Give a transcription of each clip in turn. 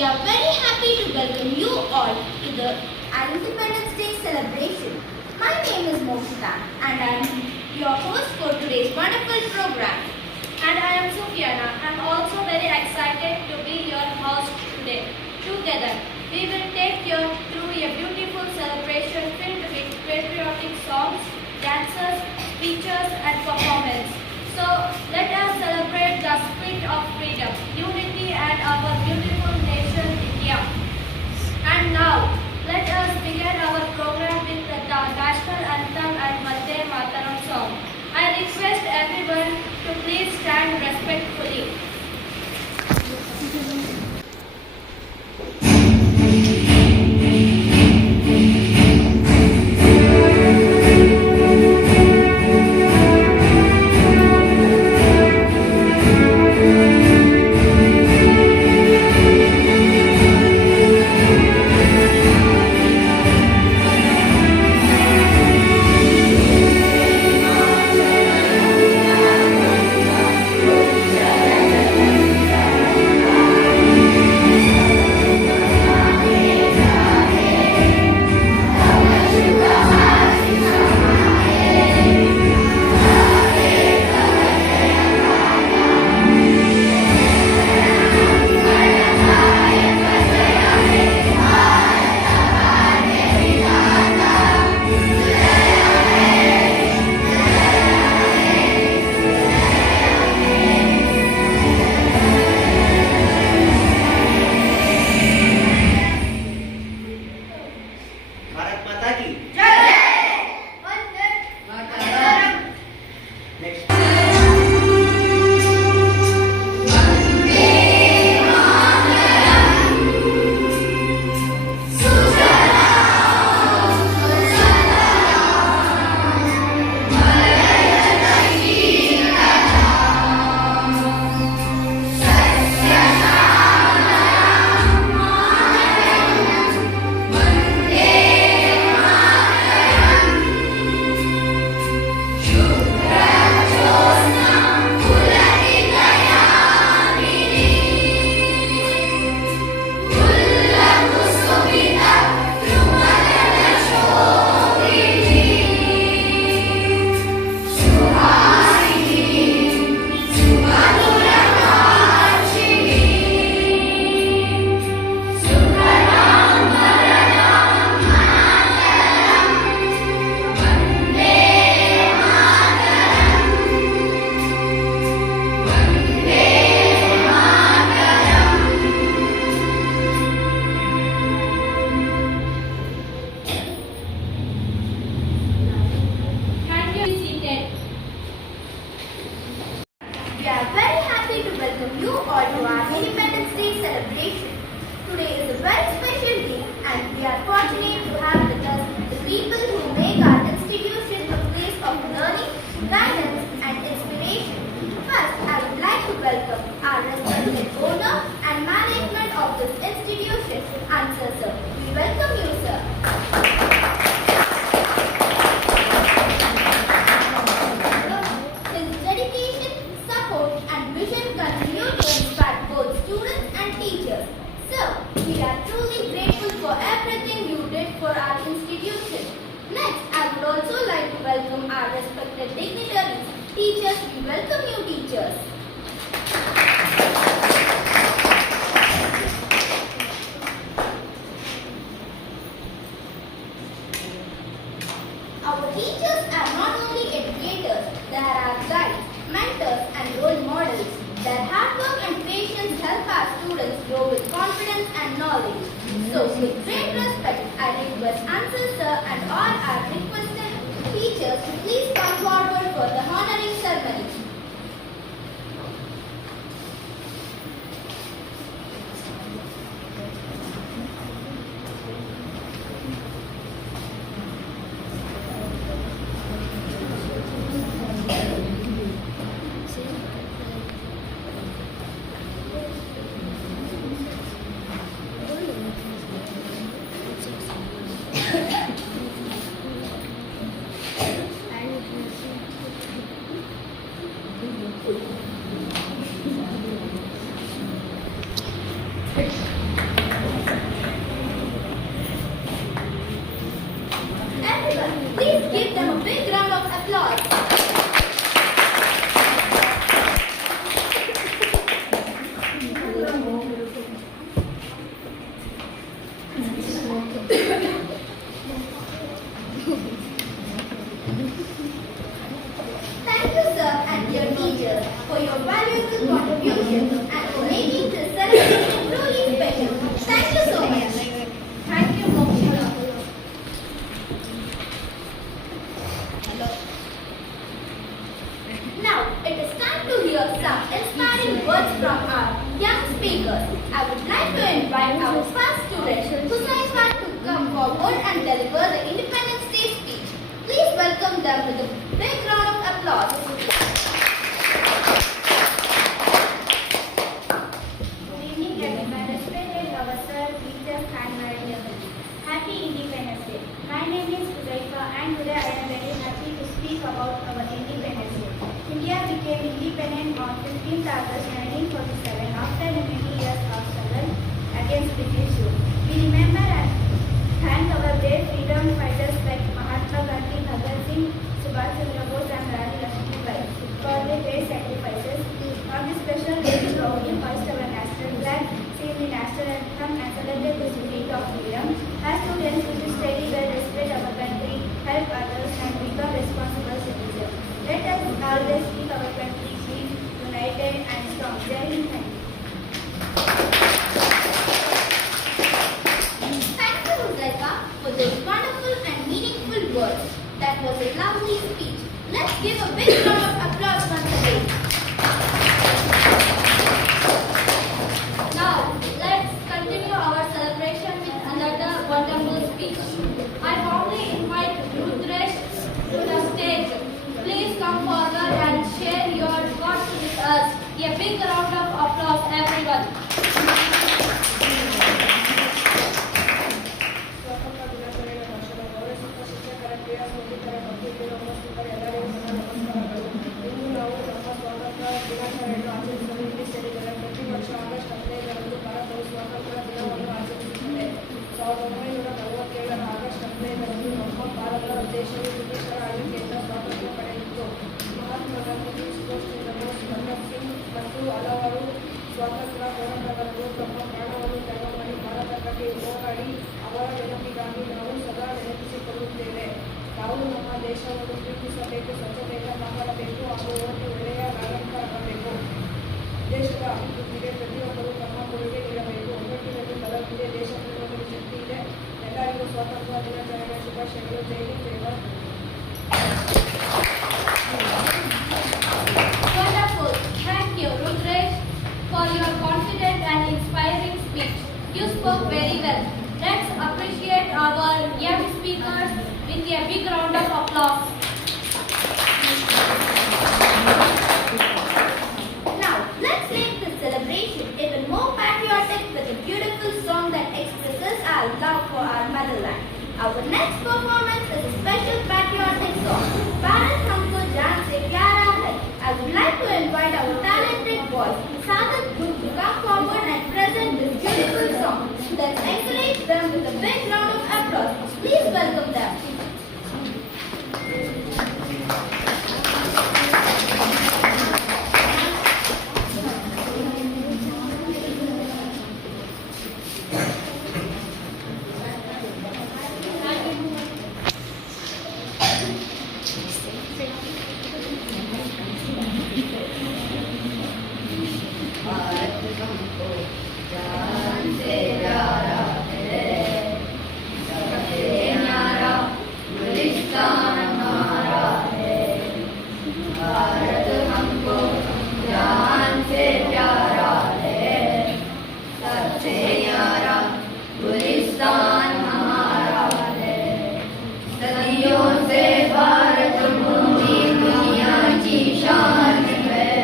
We are very happy to welcome you all to the Independence Day celebration. My name is Mokshita and I am your host for today's wonderful program. And I am Sufiana. I am also very excited to be your host today. Together, we will take you through a beautiful celebration filled with patriotic songs, dances, speeches and performance. So, let us celebrate the spirit of freedom, unity and our beautiful nation India. And now, let us begin our program with the national anthem and Vande Mataram song. I request everyone to please stand respectfully. Bharat माता की next Thank you. Be seated. We are very happy to welcome you all to our Independence Day celebration. Today is a very special day and we are fortunate to have with us the people who make our institution a place of learning, guidance and inspiration. First, I would like to welcome our respected owner and management of this institution, Answer Sir. We welcome you, sir. His dedication, support and vision continue to inspire both students and teachers. Sir, we are truly grateful for everything you did for our institution. Next, I would also like to welcome our respected dignitaries. Teachers, we welcome you teachers. Our teachers are not only educators, they are our guides, mentors and role models. Their hard work and patience help our students grow with confidence and knowledge. So with great respect, I request Answer Sir and all our requested teachers to please come forward for the honoring ceremony. hear some inspiring words from our young speakers. I would like to invite our first student, Huzaifa, to come forward and deliver the Independence Day speech. Please welcome them with a big round of applause. Good evening everyone. Respected our sir, teachers and my dear friends. Happy Independence Day. My name is Huzaifa and today I am very happy to speak about our Independence Day. India became independent on 15th August 1947 after many years of struggle against British rule. We remember and thank our brave freedom fighters like Mahatma Gandhi, Bhagat Singh, Subhash Chandra Bose and Rani Lakshmibai for their great sacrifices. On this special day, we proudly hoist our national flag, sing the national anthem and celebrate the spirit of freedom. As students, we should study well, respect our country, help others and become responsible citizens. Let us always keep our country free, united and strong. Jai Hind. Thank you. Thank you, Huzaifa, for those wonderful and meaningful words. That was a lovely speech. Let's give a big round of applause once again. Now, let's continue our celebration with another wonderful speech. I warmly invite Rudresh to the stage. Please come forward and share your thoughts with us. A big round of applause, everyone. ಸ್ವಾತಂತ್ರ್ಯ ದಿನಾಚರಣೆಯ ಭಾಷಣ ಗೌರವಿಸುತ್ತ ಶಿಕ್ಷಕರ ಕ್ರಿಯಾ ಸ್ನೇಹಿತರ ಪತ್ರಿಕೆಗಳ ಉಪಸ್ಥಿತರ ಎಲ್ಲರಿಗೂ ನನ್ನ ನಮಸ್ಕಾರಗಳು. ಇಂದು ನಾವು ನಮ್ಮ ಸ್ವಾತಂತ್ರ್ಯ ದಿನಾಚರಣೆಯನ್ನು ಆಚರಿಸಲು ಇಲ್ಲಿ ಸೇರಿದರೆ ಪ್ರತಿ ವರ್ಷ ಆಗಸ್ಟ್ 15ರಂದು ಭಾರತವು ಸ್ವಾತಂತ್ರ್ಯ ದಿನವನ್ನು ಆಚರಿಸುತ್ತದೆ. 1947ರ ಆಗಸ್ಟ್ 15ರಂದು ನಮ್ಮ ಭಾರತ ದೇಶವು ಬ್ರಿಟಿಷರ ಆಳ್ವಿಕೆಯಿಂದ ಸ್ವಾತಂತ್ರ್ಯ ಪಡೆದಿತ್ತು. ಮಹಾತ್ಮ ಗಾಂಧಿ, ಸುಭಾಷ್ ಚಂದ್ರ ಬೋಸ್, ಭಗತ್ ಸಿಂಗ್ ಮತ್ತು ಹಲವಾರು ಸ್ವಾತಂತ್ರ್ಯ ಹೋರಾಟಗಾರರು ತಮ್ಮ ಪ್ರಾಣವನ್ನು ತ್ಯಾಗ ಮಾಡಿ ಭಾರತಕ್ಕಾಗಿ ಹೋರಾಡಿ ಅವರ ನೆನಪಿಗಾಗಿ ನಾವು ಸದಾ ನೆನಪಿಸಿಕೊಳ್ಳುತ್ತೇವೆ. ನಾವು ನಮ್ಮ ದೇಶವನ್ನು ಪ್ರೀತಿಸಬೇಕು, ಸ್ವಚ್ಛತೆಯಿಂದ ಕಾಪಾಡಬೇಕು ಹಾಗೂ ಒಳ್ಳೆಯ ನಾಗರಿಕರಾಗಬೇಕು. ದೇಶದ ಅಭಿವೃದ್ಧಿಗೆ ಪ್ರತಿಯೊಬ್ಬರು ತಮ್ಮ ಕೊಡುಗೆ ನೀಡಬೇಕು. ಒಗ್ಗಟ್ಟಿನಲ್ಲಿ ಬಲವಿದೆ, ದೇಶ ಪ್ರೇಮದಲ್ಲಿ ಶಕ್ತಿ ಇದೆ. ಎಲ್ಲರಿಗೂ ಸ್ವಾತಂತ್ರ್ಯ ದಿನಾಚರಣೆಯ ಶುಭಾಶಯಗಳು. ಜೈ ಹಿಂದ್, ಜೈ Bharat. Wonderful. Thank you, Rudresh, for your confident and inspiring speech. You spoke very well. Let's appreciate our young speakers with a big round of applause. Now, let's make this celebration even more patriotic with a beautiful song that expresses our love for our motherland. Our next performance is a special patriotic song, Bharat Humko Jaan Se Pyara Hai. I would like to invite our talented boys, Sadat Group, to come forward and present this beautiful song. Let's encourage them with a big round of applause. Please welcome them. Bharat हमको जान से प्यारा है, सबसे न्यारा गुलिस्तान हमारा है। भारत हमको जान से प्यारा है, सबसे न्यारा गुलिस्तान हमारा है। सदियों से भारत भूमि दुनिया की शान है।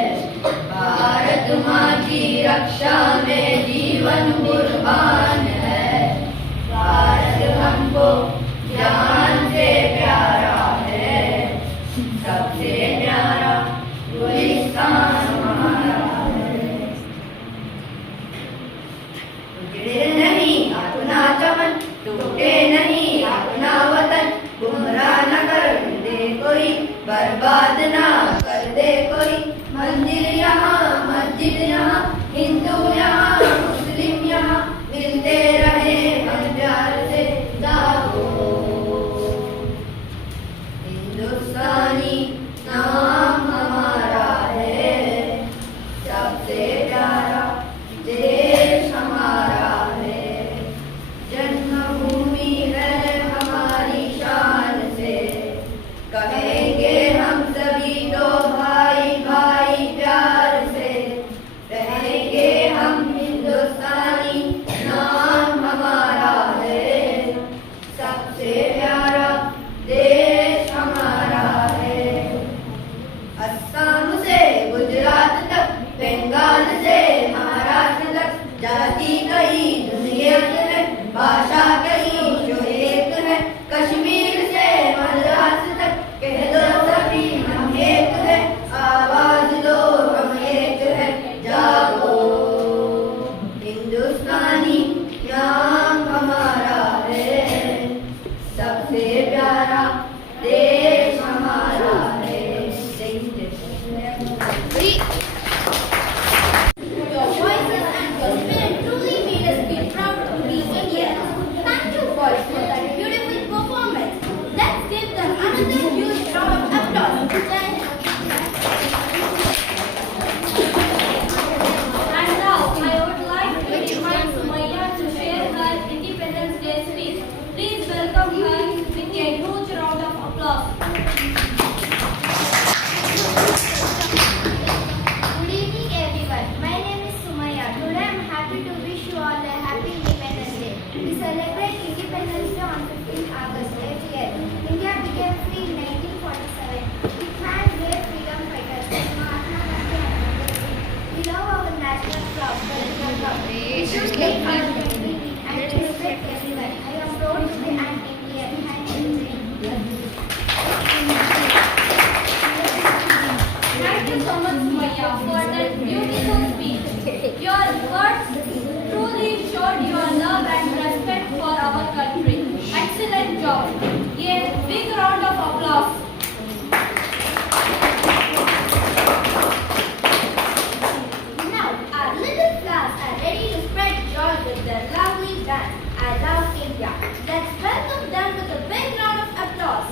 भारत माँ की रक्षा में जीवन कुर्बान है। भारत हमको जान से प्यारा है, सबसे प्यारा गुलिस्तान हमारा है। उजड़े नहीं अपना चमन, टूटे नहीं अपना वतन, गुमराह न कर दे कोई, बर्बाद ना कर दे कोई। मंदिर यहाँ मस्जिद यहाँ, हिंदू यहाँ मुस्लिम यहाँ, मिलते रहे हम प्यार से दागो। हिंदुस्तानी नाम हमारा है, सबसे प्यारा देश हमारा है। जन्मभूमि है हमारी शान से, कहेंगे हम सभी तो भाई भाई प्यार Your voices and your spirit truly made us feel proud to be Indians. Thank you boys for that beautiful performance. Let's give them another huge round of applause. And now I would like to invite Sumaya to share her Independence Day speech. Please welcome her with a huge round of applause. Good evening everyone. My name is Sumaya. Today I am happy to wish you all a happy Independence Day. We celebrate Independence Day on 15th August every year. India became free in 1947. We thank great freedom fighters like Mahatma Gandhi and Bhagat Singh. We love our national flag, the Tiranga. We should take our country and respect everyone. I am proud to be an Indian. Thank you. Thank you so much, Sumaya, for that beautiful speech. Your words truly showed your love and respect for our country. Excellent job. A big round of applause. Now, our little flowers are ready to spread joy with their lovely dance. I love India. Let's welcome them with a big round of applause.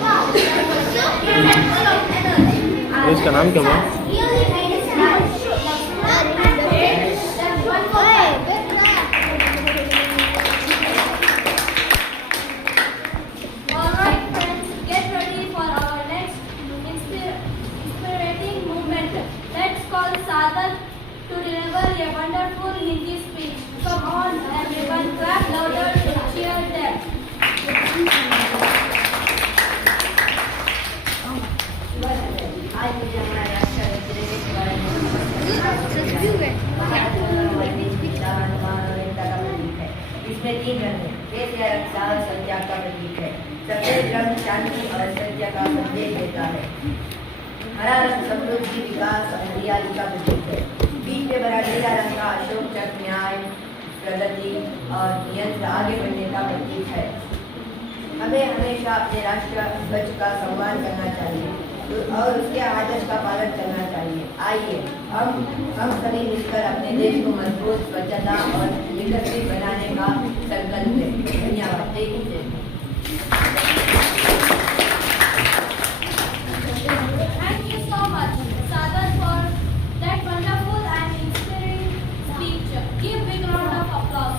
Wow, that was so pure and full of energy. Our इसका नाम क्या हुआ? really made us proud. Let's clap and praise them one more time. Big clap. Alright friends, get ready for our next inspirating movement. Let's call Sadat to deliver a wonderful Hindi speech. Come on everyone, clap louder to cheer them. आज मुझे हमारा राष्ट्र इसमें 3 रंग है। देश या रंग साहस और त्याग का प्रतीक है। सफेद रंग शांति और सत्य का संदेश देता है। हरा रंग समृद्धि, विकास और हरियाली का प्रतीक है। बीच में बना नीला रंग का अशोक चक्र न्याय, प्रगति और नियंत्रण आगे बढ़ने का प्रतीक है। हमें हमेशा अपने राष्ट्र ध्वज का सम्मान करना चाहिए और उसके आदर्श का पालन करना चाहिए। आइए हम सभी मिलकर अपने देश को मजबूत, स्वच्छता और विकसित बनाने का संकल्प लें। धन्यवाद। Thank you. Thank you so much, Sadat, for that wonderful and inspiring speech. Give big round of applause.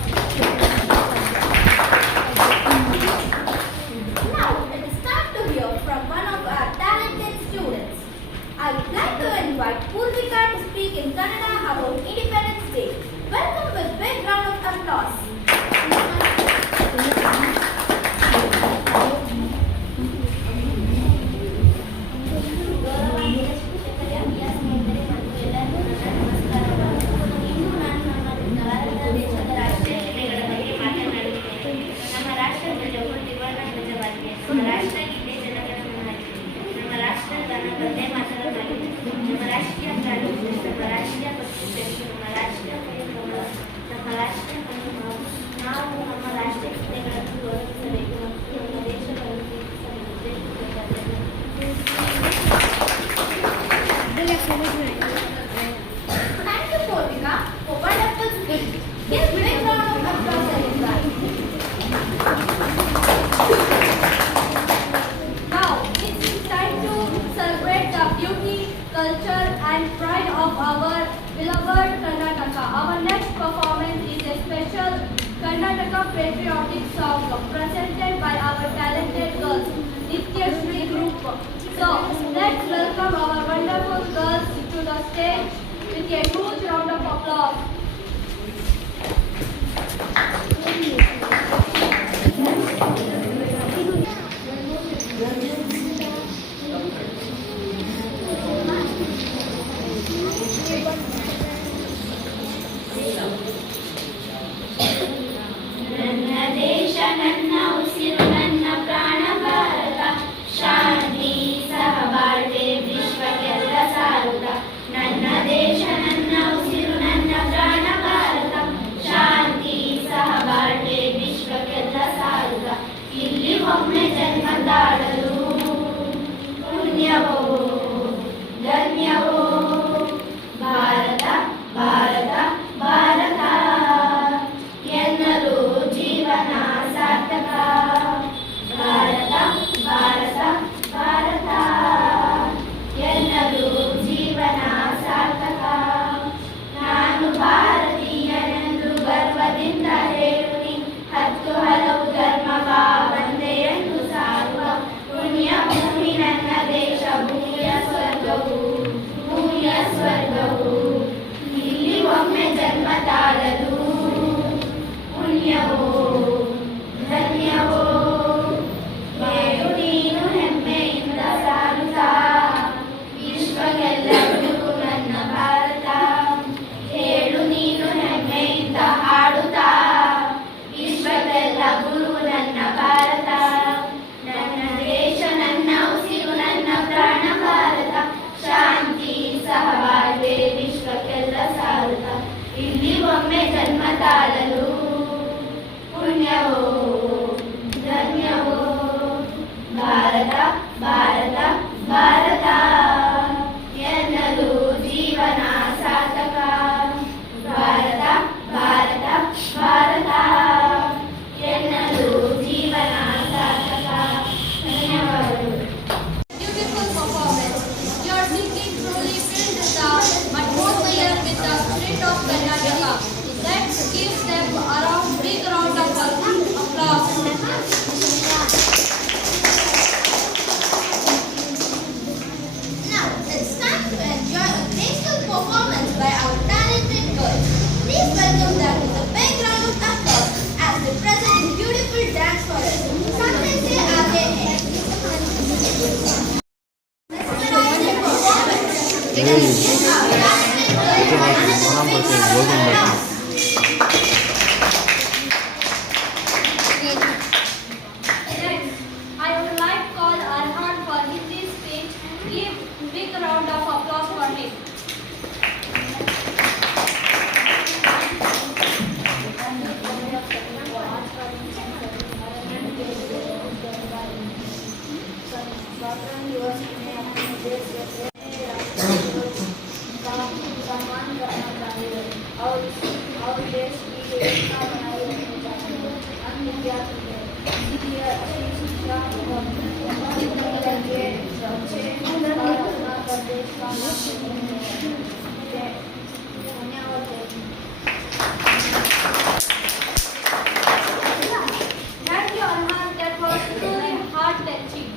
Now, it is time to hear from one of our talented students. I would like to invite Purvika to speak in Kannada about Independence Day. Welcome with big round of applause. Thank you, Purvika, for wonderful speech. Give big round of applause, everyone. Now, it's time to celebrate the beauty, culture and pride of our beloved Karnataka. Our next performance is a special Karnataka patriotic song presented by our talented girls, Nitya Shri Group. So, let's welcome our wonderful girls to the stage with a huge round of applause. ನನ್ನ ದೇಶ ನನ್ನ ಉಸಿರು ನನ್ನ ಪ್ರಾಣ ಭಾರತ ಶಾಂತಿ ಸಹಬಾಳ್ವೆ ವಿಶ್ವಕ್ಕೆಲ್ಲ ಸಾರುತ್ತ ನನ್ನ ದೇಶ ನನ್ನ ಉಸಿರು ನನ್ನ ಪ್ರಾಣ Thank you, Arhan. That was truly heart-touching.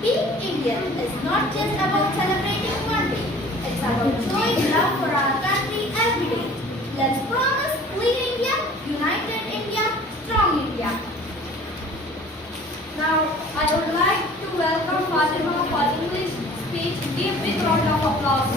Being Indian is not just about celebrating one day. It's about showing love for our country every day. Let's promise Clean India, United India, Strong India. Now, I would like to welcome Fatima for English speech. Give big round of applause.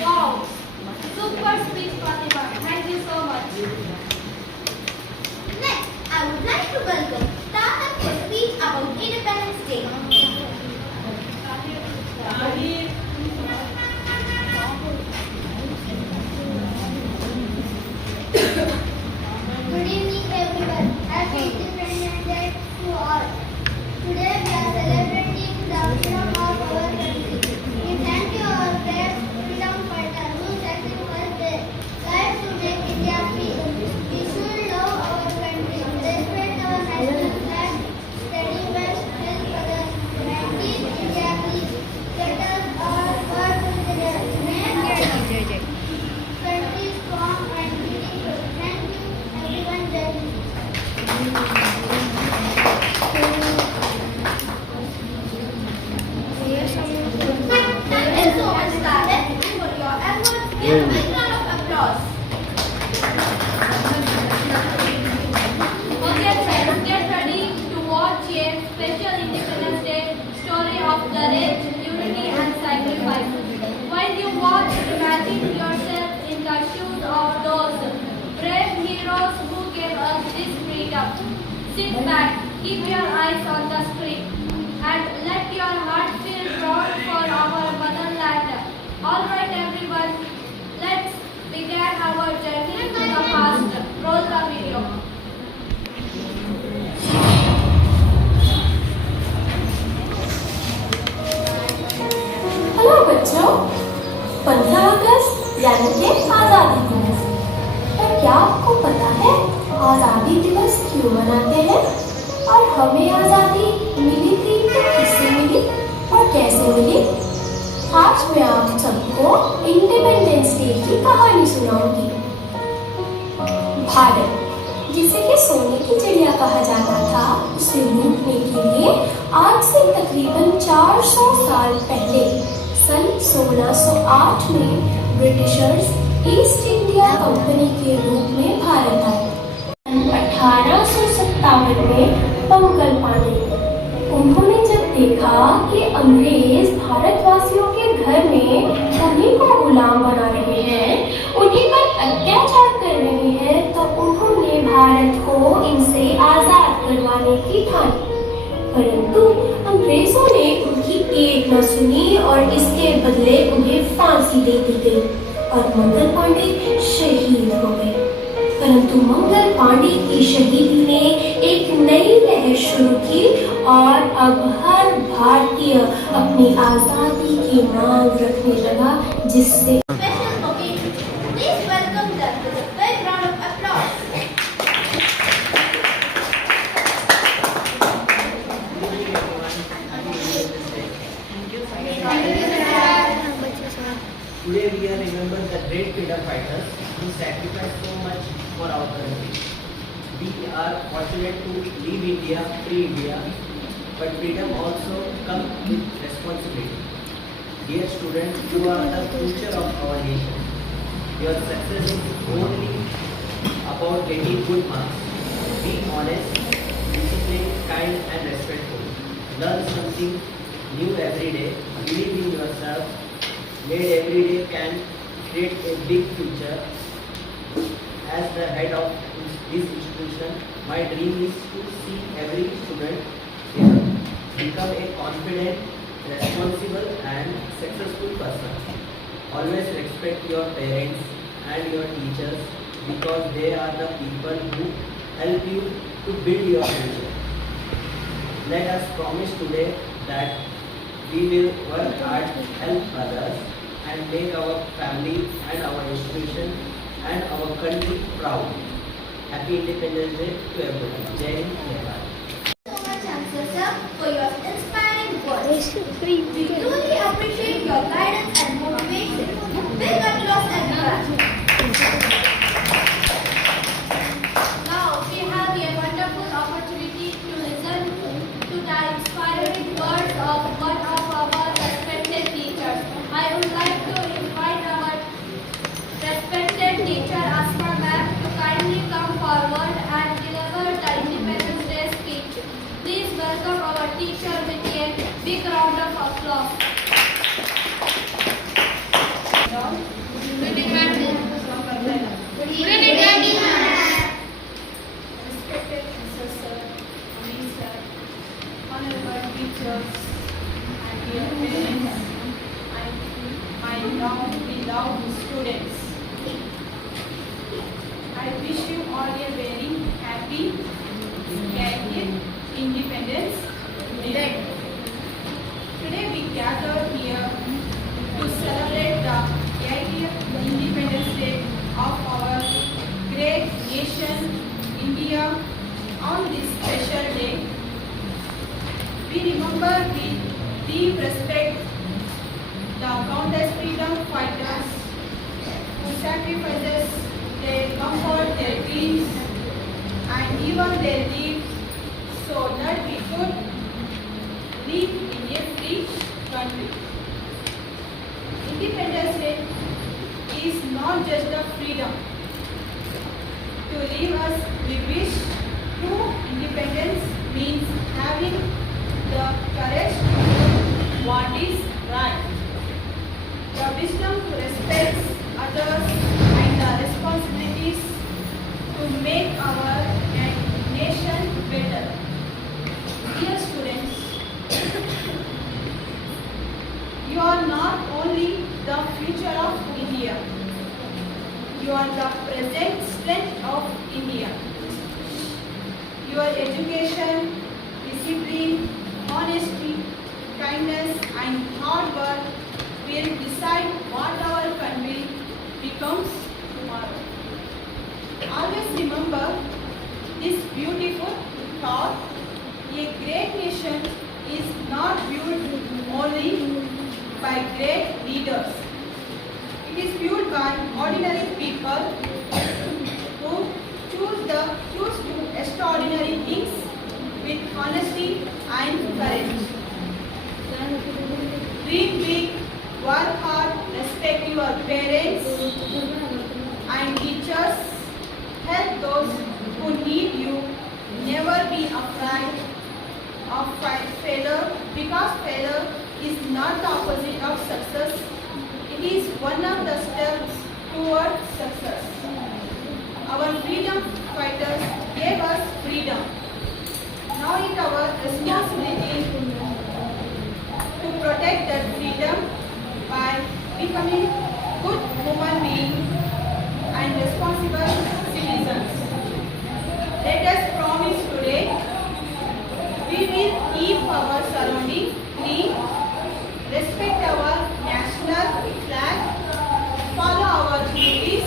Wow! Super speech, Fatima. Thank you so much. Next, I would like to welcome Tahir for speech about Independence Day. Good evening, everyone. Happy Independence Day to all. Today we are celebrating the freedom of our country. We thank you, our brave freedom fighters who sacrificed their lives to make India free. We should love our country, respect our national flag, study well, help others, and keep India clean. Let us all work together. Make our country strong and beautiful. Thank you, everyone. Jai Hind. Thank you so much, Tahir, for your efforts. Give a big round of applause. Okay, friends, get ready to watch a special Independence Day story of courage, unity, and sacrifice. When you watch, imagine yourself in the shoes of those brave heroes who gave us this freedom. Sit back, keep your eyes on the screen, and let your heart feel proud for our motherland. All right, everyone, let's begin our journey to the past. Roll the video. Hello बच्चों, 15 अगस्त यानी कि आज़ादी दिवस। पर क्या आपको पता है आज़ादी दिवस क्यों मनाते हैं और हमें आज़ादी मिली थी तो किससे मिली और कैसे मिली? आज मैं आप सबको इंडिपेंडेंस डे की कहानी सुनाऊंगी। भारत, जिसे कि सोने की चिड़िया कहा जाता था, उसे लूटने के लिए आज से तकरीबन 400 साल पहले सन 1608 में ब्रिटिशर्स ईस्ट इंडिया कंपनी के रूप में भारत आए। 1857 में मंगल पांडे, उन्होंने जब देखा कि अंग्रेज भारतवासियों के घर में उन्हीं को गुलाम बना रहे हैं, उन्हीं पर अत्याचार कर रहे हैं, तो उन्होंने भारत को इनसे आजाद करवाने की ठानी। परंतु अंग्रेजों ने उनकी एक न सुनी और इसके बदले उन्हें फांसी दे दी गई और मंगल पांडे शहीद हो गए। परंतु मंगल पांडे की शहीदी ने एक नई लहर शुरू की और अब हर भारतीय अपनी आजादी की मांग रखने लगा, जिससे Special occasion. Please welcome them with a big round of applause. Today we are remembering the great freedom fighters who sacrificed so much for our country. We are fortunate to live India, free India, but freedom also comes with responsibility. Dear students, you are the future of our nation. Your success is only about getting good marks. Be honest, disciplined, kind and respectful. Learn something new every day. Believe in yourself. Made every day can create a big future. As the head of this institution, my dream is to see every student here become a confident, responsible and successful person. Always respect your parents and your teachers because they are the people who help you to build your future. Let us promise today that we will work hard, help others and make our family and our institution and our country proud. Happy Independence Day to everyone. Jai Hind, Jai Bharat. So much, Chancellor sir, for your inspiring words. We truly appreciate your guidance and motivation. Big applause everyone. Now we have a wonderful opportunity to listen to the inspiring words of one of our respected teachers. I would like to invite our respected teacher Asma ma'am to kindly come forward and deliver the Independence Day speech. Please welcome our teacher with a big round of applause. Good evening, Respected professor, sir, honorable teachers, and dear parents, and my now beloved students. I wish you all a very happy, healthy Independence Day. Today we gather here to celebrate the 80th Independence Day of our great nation, India. On this special day, we remember with deep respect the countless freedom fighters who sacrifices their comfort, their dreams, and even their lives so that we could live in a free country. Independence Day is not just the freedom to live as we wish. True independence means having the courage to do what is right, the wisdom to respect others, and the responsibilities to make our nation better. Dear students, you are not only the future of India, you are the present strength of India. Your education, discipline, honesty, kindness and hard work will decide what our country becomes tomorrow. Always remember this beautiful thought: a great nation is not built only by great leaders. It is built by ordinary people who choose to do extraordinary things with honesty and courage. Dream big, work hard, respect your parents and teachers, help those who need you, never be afraid of failure because failure is not the opposite of success. It is one of the steps towards success. Our freedom fighters gave us freedom. Now it is our responsibility to protect that freedom by becoming good human beings and responsible citizens. Let us promise today we will keep our surroundings clean, respect our national flag, follow our duties,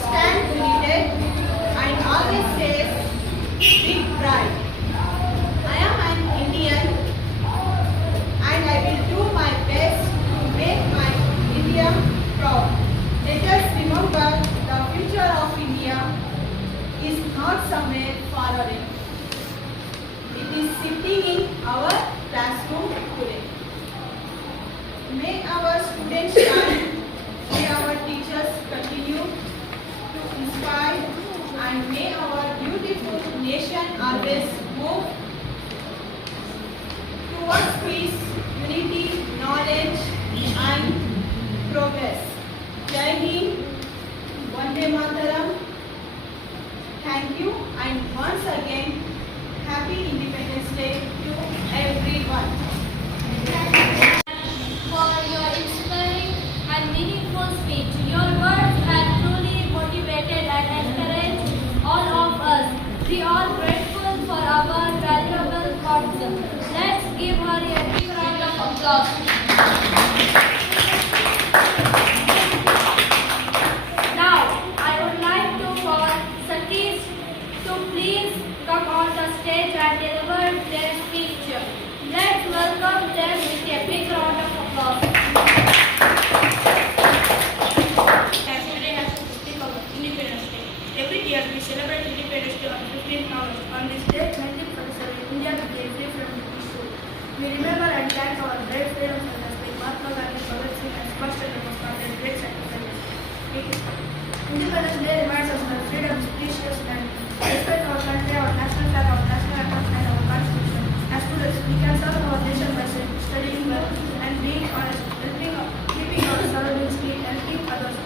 stand united, and always say with pride, I am an Indian and I will do my best to make my India proud. Let us remember the future of India is not somewhere far away. It is sitting in our classroom today. May our students shine, may our teachers continue to inspire, and may our beautiful nation always move towards peace, unity, knowledge, and progress. Jai Hind, Vande Mataram. Thank you, and once again, Happy Independence Day to everyone. For your inspiring and meaningful speech. Your words have truly motivated and encouraged all of us. We are grateful for our valuable thoughts. Let's give her a big round of applause. Now, I would like to call Satish to please come on the stage and deliver their speech. Let's welcome them with a big round of applause. As today has to speak of Independence Day. Every year we celebrate Independence Day on 15th August. On this day, 1947, India became free from British rule. We remember and thank our brave freedom fighters like Mahatma Gandhi, Bhagat Singh, and Subhash Chandra Bose for their great sacrifices. Independence Day reminds us that freedom is precious and respect our country, our national flag, our national anthem, and our constitution. As students, we can serve our nation by studying well and being honest, keeping our surroundings clean, and helping others.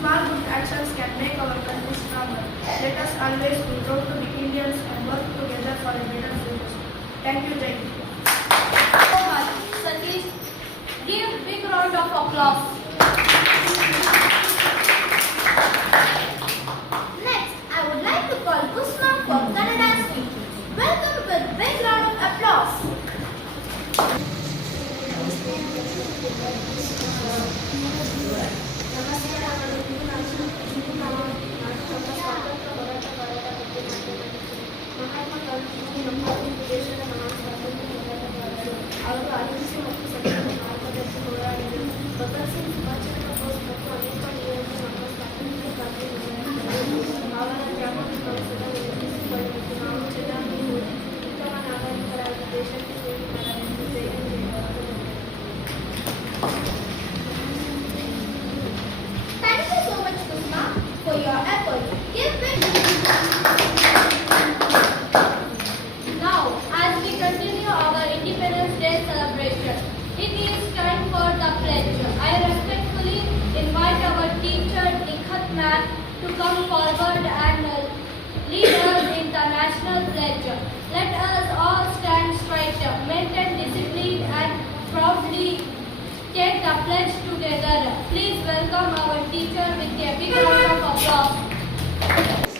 Small good actions can make our country stronger. Let us always be proud to be Indians and work together for a better future. Thank you, Jai Hind. So much, Satish. Give a big round of applause. Next, I would like to call Kusma for Kannada speech. Welcome with big round of applause. ಅವರು ಅಹಿಂಸೆ ಮತ್ತು ಸತ್ಯದ ಮಾರ್ಗದರ್ಶಿ ಹೋರಾಡಿದರು. ಭಗತ್ ಸಿಂಗ್ ಸುಭಾಷ್ ಚಂದ್ರ ಬೋಸ್ ಮತ್ತು ಅನೇಕ ವೀರರು ನಮ್ಮ ಸ್ವಾತಂತ್ರ್ಯಕ್ಕಾಗಿ ಹೋರಾಡಿದರು. ಅವರ ತ್ಯಾಗವನ್ನು ಭವಿಷ್ಯದ ನೆನಪಿಸಿಕೊಳ್ಳಬೇಕು. ನಾವು ಚೆನ್ನಾಗಿ ಓದಿ ಉತ್ತಮ ನಾಗರಿಕರಾಗಿ ದೇಶಕ್ಕೆ ಸೇವೆ ಮಾಡಬೇಕು. ಜೈ ಹಿಂದ್, ಜೈ Bharat. Thank you so much, Kusma, for your effort. Give big. Now, as we continue our Independence Day celebration, it is time for the pledge. I respectfully invite our teacher, Nikhat ma'am, to come forward and lead us in the national pledge. Let us all stand straight, maintain discipline, and proudly take the pledge together. Please welcome our teacher with a big round of applause.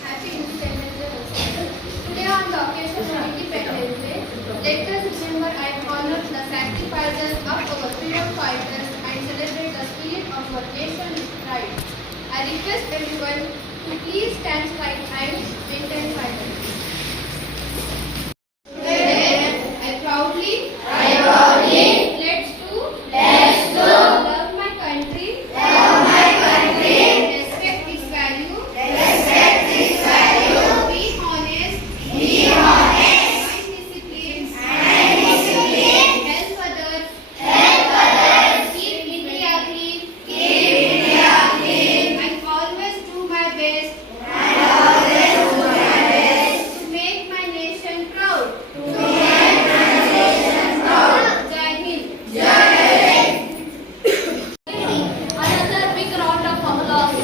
Happy Independence Day once again. Today on the occasion of Independence Day, let us remember and honor the sacrifices of our freedom fighters and celebrate the spirit of our nation with pride. I request everyone to please stand straight and maintain silence. Today, I proudly pledge to love my country, respect its value, be honest, mind discipline, help others, keep India clean, and always do my best to make my nation proud. Jai Hind. Another big round of applause.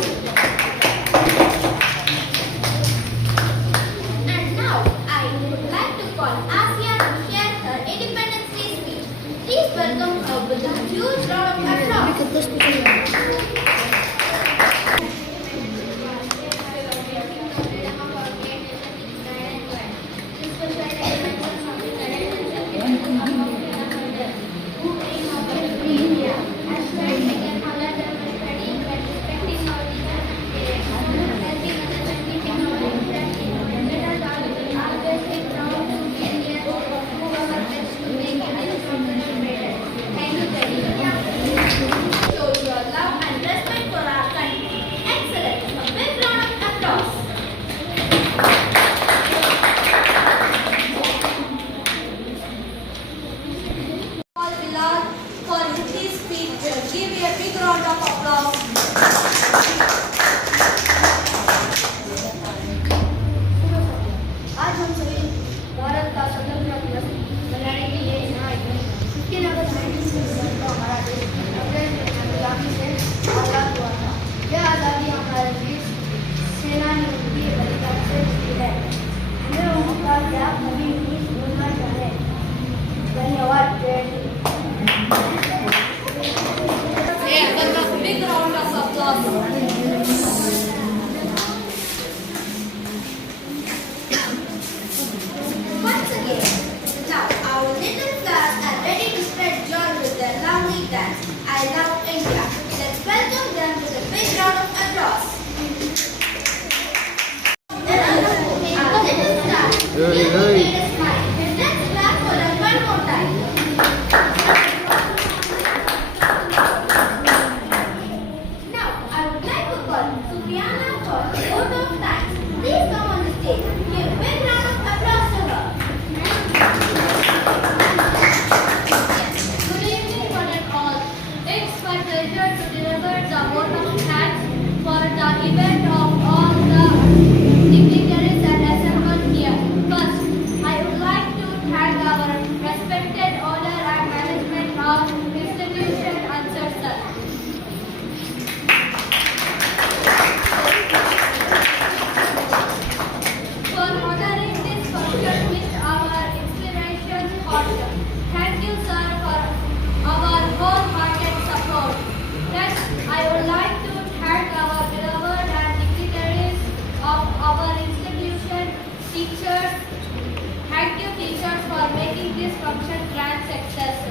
And now, I would like to call Asia to share her Independence Day speech. Please welcome her with a huge round of applause. Thank you. A big round of applause. Once again, now our little flowers are ready to spread joy with their lovely dance. I love India. Let's welcome them with a big round of applause. Our little flowers, you made us smile. Let's clap for them one more time. Now, I would like to call Supriana for a vote of thanks. Please come on the stage. Give a big round of applause to her. Good evening, one and all. It's my pleasure to deliver the vote of thanks for the event of all the dignitaries and assembled here. First, I would like to thank our respected owner and management of institution Answer Sir. For honoring this function with our inspiration author. Thank you, sir, for our wholehearted support. Next, I would like to thank our beloved and dignitaries of our institution, teachers. Thank you, teachers, for making this function grand success.